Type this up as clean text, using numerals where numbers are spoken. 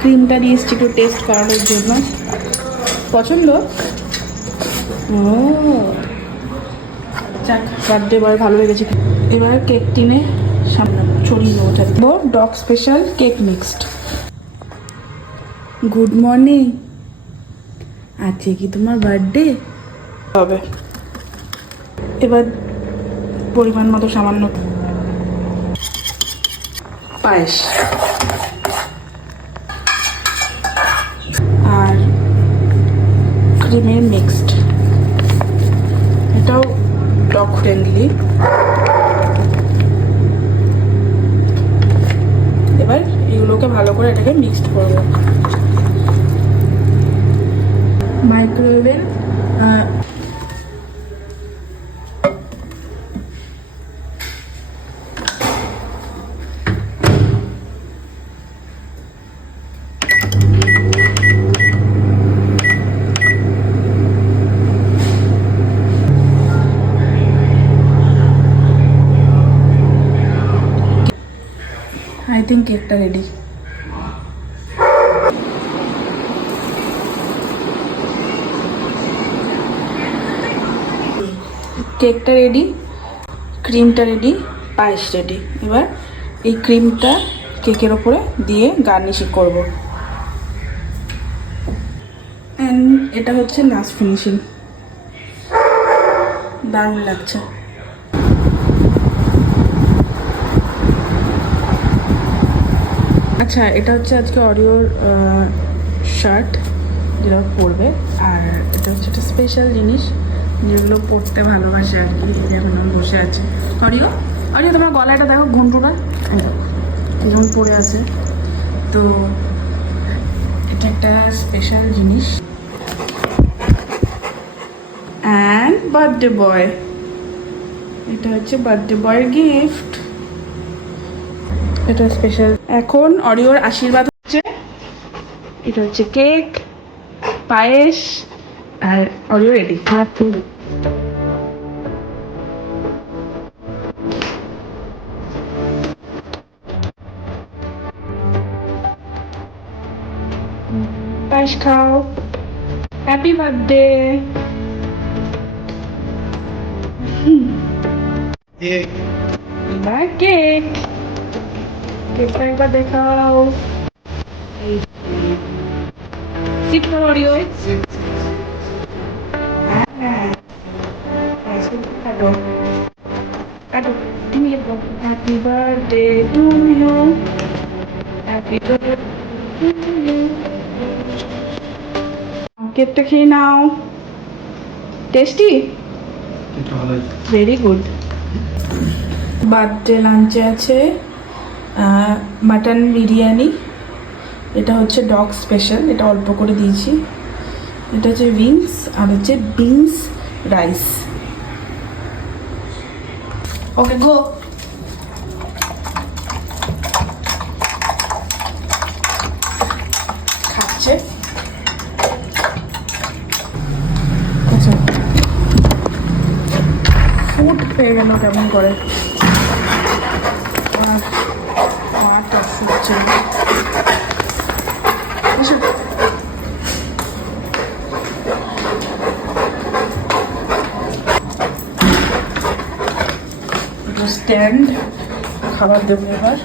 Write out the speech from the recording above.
ক্রিমটা দিয়ে এসছি একটু টেস্ট করানোর জন্য। পছন্দ? ও যাক, বার্থডে বয় ভালো লেগেছে। এবার কেক টিনে সামনে ছড়িয়ে ওঠা দেবো dog special cake mixed. Good morning, আজকে কি তোমার বার্থডে হবে? এবার পরিমাণ মতো সামান্য পায়েস আর ক্রিমের মিক্সড, এটাও ডগ ফ্রেন্ডলি। এবার এগুলোকে ভালো করে এটাকে মিক্সড করবো। মাইক্রোওয়েভের I think কেকটা রেডি। কেকটা রেডি, ক্রিমটা রেডি, পায়েস রেডি। এবার এই ক্রিমটা কেকের ওপরে দিয়ে গার্নিশিং করব। অ্যান্ড এটা হচ্ছে লাস্ট ফিনিশিং। দারুণ লাগছে। আচ্ছা, এটা হচ্ছে আজকে অরিওর শার্ট যেটা পরবে। আর এটা হচ্ছে একটা স্পেশাল জিনিস যেগুলো পরতে ভালোবাসে আর কি। যেমন বসে আছে অরিও। অরিও, তোমার গলাটা দেখো, ঘন্টুটা যেমন পরে আছে। তো এটা একটা স্পেশাল জিনিস। অ্যান্ড বার্থডে বয়, এটা হচ্ছে বার্থডে বয়ের গিফট। এটা স্পেশাল। এখন অরিওর আশীর্বাদ হচ্ছে, এটা হচ্ছে কেক, পায়েস আর অরিও রেডি। পায়েস খাও। Happy birthday. এবার কেক, কেকটা একবার দেখাও। সিট করো অরিও। কাটো কাটো, তুমি happy birthday to you, happy birthday to you. কেকটা খেয়ে নাও। Tasty, very good. বার্থডে লাঞ্চে আছে মাটন বিরিয়ানি। এটা হচ্ছে ডগ স্পেশাল, এটা অল্প করে দিয়েছি। এটা হচ্ছে উইংস আর হচ্ছে বিনস রাইস। ওকে গো। খাচ্ছে। আচ্ছা, ফুড পেয়ে গেল কেমন করে। আর মাটা ফুটছে। স্ট্যান্ড, খাবার দেবো এবার।